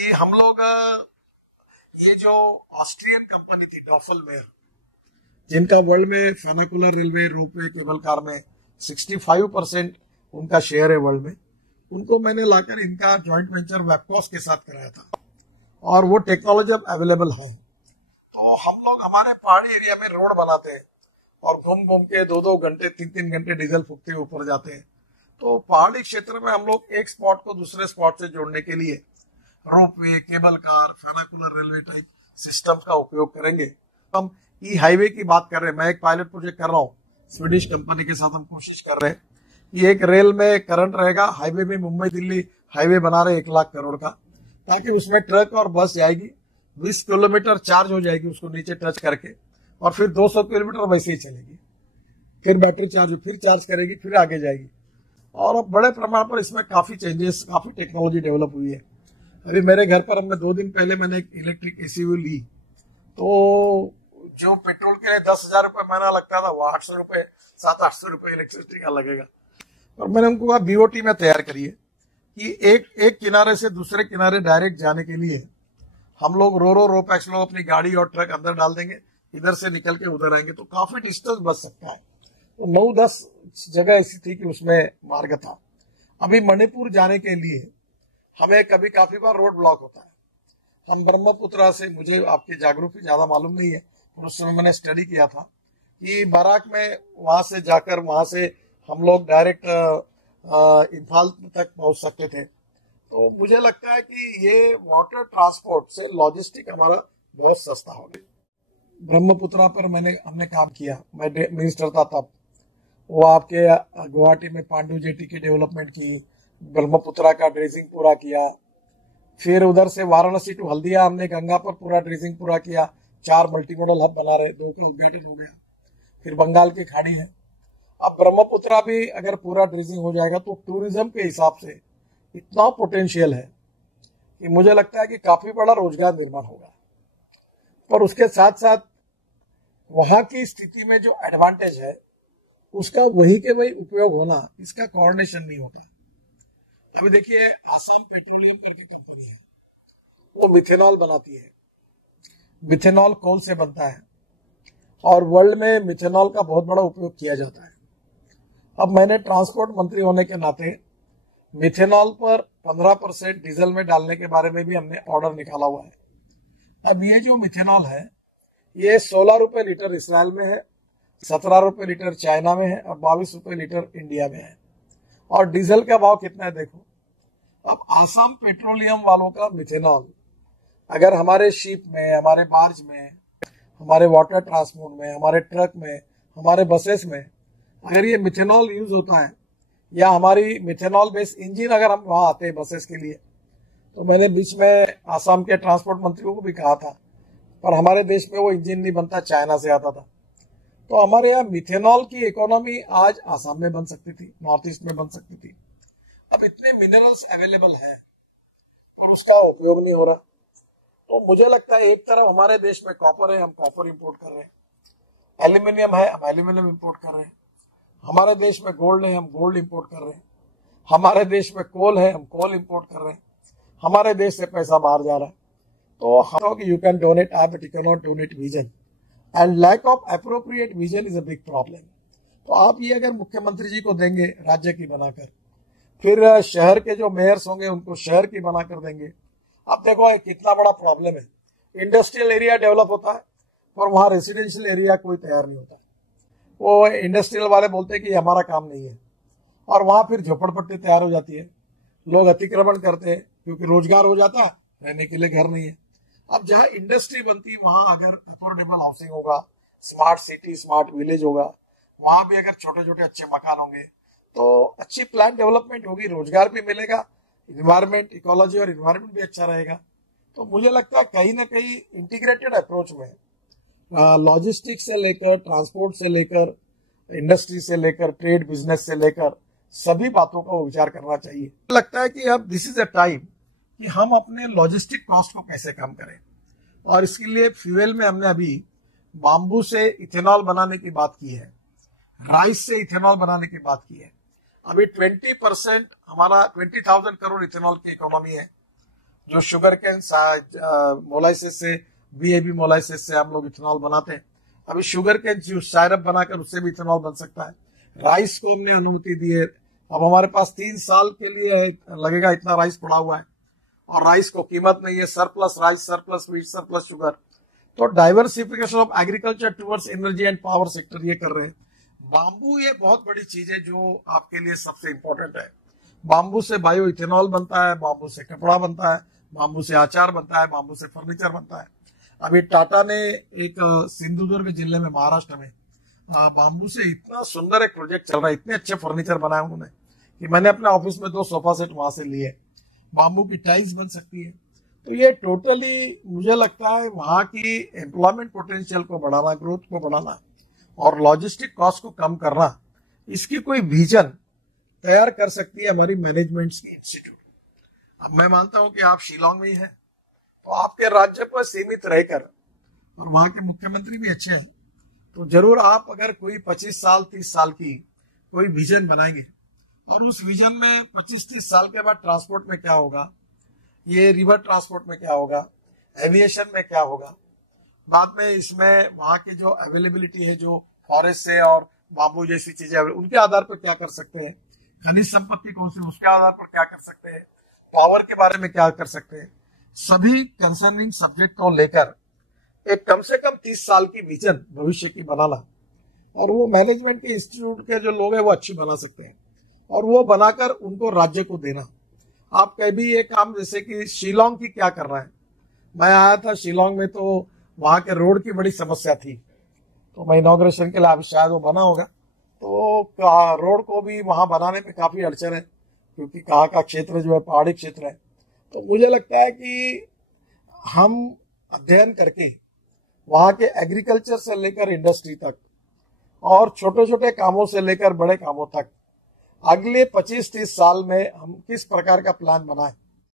कि हम लोग ये जो ऑस्ट्रियन कंपनी थी डॉफलमेयर, जिनका वर्ल्ड में फेनाकुलर रेलवे, रोपवे, केबल कार में 65% उनका शेयर है वर्ल्ड में, उनको मैंने लाकर इनका जॉइंट वेंचर वेबकॉस के साथ कराया था और वो टेक्नोलॉजी अब अवेलेबल है। तो हम लोग हमारे पहाड़ी एरिया में रोड बनाते हैं और घूम घूम के 2-2 घंटे 3-3 घंटे डीजल फूकते हुए ऊपर जाते हैं। तो पहाड़ी क्षेत्र में हम लोग एक स्पॉट को दूसरे स्पॉट से जोड़ने के लिए ropeway, cable car, funicular railway type system का उपयोग करेंगे। हम ई हाईवे की बात कर रहे हैं, मैं एक पायलट प्रोजेक्ट कर रहा हूँ स्वीडिश कंपनी के साथ, हम कोशिश कर रहे हैं कि एक रेल में करंट रहेगा, हाईवे में मुंबई दिल्ली हाईवे बना रहे 1 लाख करोड़ का, ताकि उसमें ट्रक और बस जाएगी, 20 किलोमीटर चार्ज हो जाएगी उसको नीचे टच करके, और फिर 200 किलोमीटर वैसे ही चलेगी, फिर बैटरी चार्ज फिर चार्ज करेगी, फिर आगे जाएगी। और अब बड़े प्रमाण पर इसमें काफी चेंजेस, काफी टेक्नोलॉजी डेवलप हुई है। अभी मेरे घर पर हमने 2 दिन पहले मैंने एक इलेक्ट्रिक एसयूवी ली, तो जो पेट्रोल के लिए 10,000 रुपए महीना लगता था, वो 800 रुपए, 700-800 रुपए इलेक्ट्रिसिटी का लगेगा। और मैंने उनको कहा बीओटी में तैयार करिए कि एक किनारे से दूसरे किनारे डायरेक्ट जाने के लिए हम लोग रो पैक्स लोग अपनी गाड़ी और ट्रक अंदर डाल देंगे, इधर से निकल के उधर आएंगे, तो काफी डिस्टेंस बच सकता है। तो 9-10 जगह ऐसी थी कि उसमें मार्ग था। अभी मणिपुर जाने के लिए हमें कभी काफी बार रोड ब्लॉक होता है। हम ब्रह्मपुत्रा से, मुझे आपकी जागरूकता ज्यादा मालूम नहीं है, पर उस समय मैंने स्टडी किया था कि बराक में वहां से जाकर वहां से हम लोग डायरेक्ट इम्फाल तक पहुंच सकते थे। तो मुझे लगता है कि ये वाटर ट्रांसपोर्ट से लॉजिस्टिक हमारा बहुत सस्ता हो गया। ब्रह्मपुत्रा पर हमने काम किया, मैं मिनिस्टर था तब। वो आपके गुवाहाटी में पांडु जेटी की डेवलपमेंट की, ब्रह्मपुत्रा का ड्रेजिंग पूरा किया, फिर उधर से वाराणसी टू हल्दिया हमने गंगा पर पूरा ड्रेजिंग पूरा किया, 4 मल्टीमोडल हब बना रहे, 2 का उद्घाटन हो गया। फिर बंगाल की खाड़ी है, अब ब्रह्मपुत्रा भी अगर पूरा ड्रेजिंग हो जाएगा तो टूरिज्म के हिसाब से इतना पोटेंशियल है कि मुझे लगता है कि काफी बड़ा रोजगार निर्माण होगा। पर उसके साथ साथ वहां की स्थिति में जो एडवांटेज है उसका वही के वही उपयोग होना, इसका कोऑर्डिनेशन नहीं होता। अभी देखिए, आसाम पेट्रोलियम करके कंपनी है, वो मिथेनॉल बनाती है। मिथेनॉल कोल से बनता है और वर्ल्ड में मिथेनॉल का बहुत बड़ा उपयोग किया जाता है। अब मैंने ट्रांसपोर्ट मंत्री होने के नाते मिथेनॉल पर 15% डीजल में डालने के बारे में भी हमने ऑर्डर निकाला हुआ है। अब ये जो मिथेनॉल है, ये 16 रुपए लीटर इसराइल में है, 17 रुपए लीटर चाइना में है और 22 रुपए लीटर इंडिया में है। और डीजल का भाव कितना है देखो। अब आसाम पेट्रोलियम वालों का मिथेनॉल अगर हमारे शिप में, हमारे बार्ज में, हमारे वाटर ट्रांसपोर्ट में, हमारे ट्रक में, हमारे बसेस में अगर ये मिथेनॉल यूज होता है, या हमारी मिथेनॉल बेस्ड इंजन अगर हम वहां आते हैं बसेस के लिए, तो मैंने बीच में आसाम के ट्रांसपोर्ट मंत्रियों को भी कहा था, पर हमारे देश में वो इंजन नहीं बनता, चाइना से आता था। तो हमारे यहाँ मिथेनॉल की इकोनॉमी आज आसाम में बन सकती थी, नॉर्थ ईस्ट में बन सकती थी। अब इतने मिनरल्स अवेलेबल हैं और उसका उपयोग नहीं हो रहा। तो मुझे लगता है एक तरफ हमारे देश में कॉपर है, हम कॉपर इंपोर्ट कर रहे हैं, एल्यूमिनियम है, हम एल्यूमिनियम इंपोर्ट कर रहे हैं, हमारे देश में गोल्ड है, हम गोल्ड इंपोर्ट कर रहे हैं, हमारे देश में कोल है, हम कोल इंपोर्ट कर रहे हैं, हमारे देश से पैसा बाहर जा रहा है। तो हम you can donate app but you can not donate vision, and lack of appropriate vision is a big problem. तो आप ये अगर मुख्यमंत्री जी को देंगे राज्य की बनाकर, फिर शहर के जो मेयर्स होंगे उनको शहर की बनाकर देंगे। अब देखो कितना बड़ा प्रॉब्लम है, इंडस्ट्रियल एरिया डेवलप होता है और वहां रेसिडेंशियल एरिया कोई तैयार नहीं होता। वो इंडस्ट्रियल वाले बोलते हैं कि हमारा काम नहीं है, और वहां फिर झोपड़पट्टी तैयार हो जाती है, लोग अतिक्रमण करते हैं क्योंकि रोजगार हो जाता है, रहने के लिए घर नहीं है। अब जहां इंडस्ट्री बनती है वहां अगर अफोर्डेबल हाउसिंग होगा, स्मार्ट सिटी, स्मार्ट विलेज होगा, वहां भी अगर छोटे छोटे अच्छे मकान होंगे तो अच्छी प्लान डेवलपमेंट होगी, रोजगार भी मिलेगा, इन्वायरमेंट, इकोलॉजी और इन्वायरमेंट भी अच्छा रहेगा। तो मुझे लगता है कहीं ना कहीं इंटीग्रेटेड अप्रोच में लॉजिस्टिक्स से लेकर, ट्रांसपोर्ट से लेकर, इंडस्ट्री से लेकर, ट्रेड बिजनेस से लेकर सभी बातों का विचार करना चाहिए। लगता है कि अब दिस इज अ टाइम कि हम अपने लॉजिस्टिक कॉस्ट को कैसे कम करें, और इसके लिए फ्यूल में हमने अभी बाम्बू से इथेनॉल बनाने की बात की है, राइस से इथेनॉल बनाने की बात की है। अभी 20% हमारा 20,000 करोड़ इथेनॉल की इकोनॉमी है, जो शुगर कैन मोलाइसिस से, बीएबी मोलाइसिस से हम लोग इथेनॉल बनाते हैं। अभी शुगर कैन जूस सायरप बनाकर उससे भी इथेनॉल बन सकता है। राइस को हमने अनुमति दी है। अब हमारे पास 3 साल के लिए लगेगा इतना राइस पड़ा हुआ है, और राइस को कीमत नहीं है, surplus rice, surplus wheat, surplus sugar. तो diversification of agriculture towards energy and power sector ये कर रहे हैं। बाम्बू ये बहुत बड़ी चीज है जो आपके लिए सबसे इंपॉर्टेंट है। बाम्बू से बायो इथेनॉल बनता है, बाम्बू से कपड़ा बनता है, बाम्बू से अचार बनता है, बाम्बू से फर्नीचर बनता है। अभी टाटा ने एक सिंधुदुर्ग जिले में, महाराष्ट्र में, बाम्बू से इतना सुंदर एक प्रोजेक्ट चल रहा है, इतने अच्छे फर्नीचर बनाए उन्होंने कि मैंने अपने ऑफिस में 2 सोफा सेट वहां से लिए। बाम्बू की टाइल्स बन सकती है। तो ये टोटली मुझे लगता है वहां की एम्प्लॉयमेंट पोटेंशियल को बढ़ाना, ग्रोथ को बढ़ाना और लॉजिस्टिक कॉस्ट को कम करना, इसकी कोई विजन तैयार कर सकती है हमारी मैनेजमेंट की इंस्टीट्यूट। अब मैं मानता हूं कि आप शिलोंग में ही हैं, तो आपके राज्य पर सीमित रहकर, और वहां के मुख्यमंत्री भी अच्छे हैं, तो जरूर आप अगर कोई 25 साल 30 साल की कोई विजन बनाएंगे, और उस विजन में 25-30 साल के बाद ट्रांसपोर्ट में क्या होगा, ये रिवर ट्रांसपोर्ट में क्या होगा, एविएशन में क्या होगा, बाद में इसमें वहां की जो अवेलेबिलिटी है, जो फॉरेस्ट से और बाम्बू जैसी चीजें उनके आधार पर क्या कर सकते हैं, खनिज संपत्ति कौन सी उसके आधार पर क्या कर सकते हैं, पावर के बारे में क्या कर सकते हैं, सभी कंसर्निंग सब्जेक्ट को लेकर एक कम से कम 30 साल की विजन भविष्य की बनाना, और वो मैनेजमेंट के इंस्टीट्यूट के जो लोग हैं वो अच्छी बना सकते हैं, और वो बनाकर उनको राज्य को देना। आप कभी ये काम, जैसे कि शिलोंग की क्या कर रहा है, मैं आया था शिलोंग में, तो वहां के रोड की बड़ी समस्या थी, तो मैं इनॉग्रेशन के लिए, अभी शायद वो बना होगा, तो रोड को भी वहां बनाने में काफी अड़चन है, क्योंकि कहाँ का क्षेत्र जो है पहाड़ी क्षेत्र है। तो मुझे लगता है कि हम अध्ययन करके वहां के एग्रीकल्चर से लेकर इंडस्ट्री तक और छोटे छोटे कामों से लेकर बड़े कामों तक अगले 25-30 साल में हम किस प्रकार का प्लान बनाएं,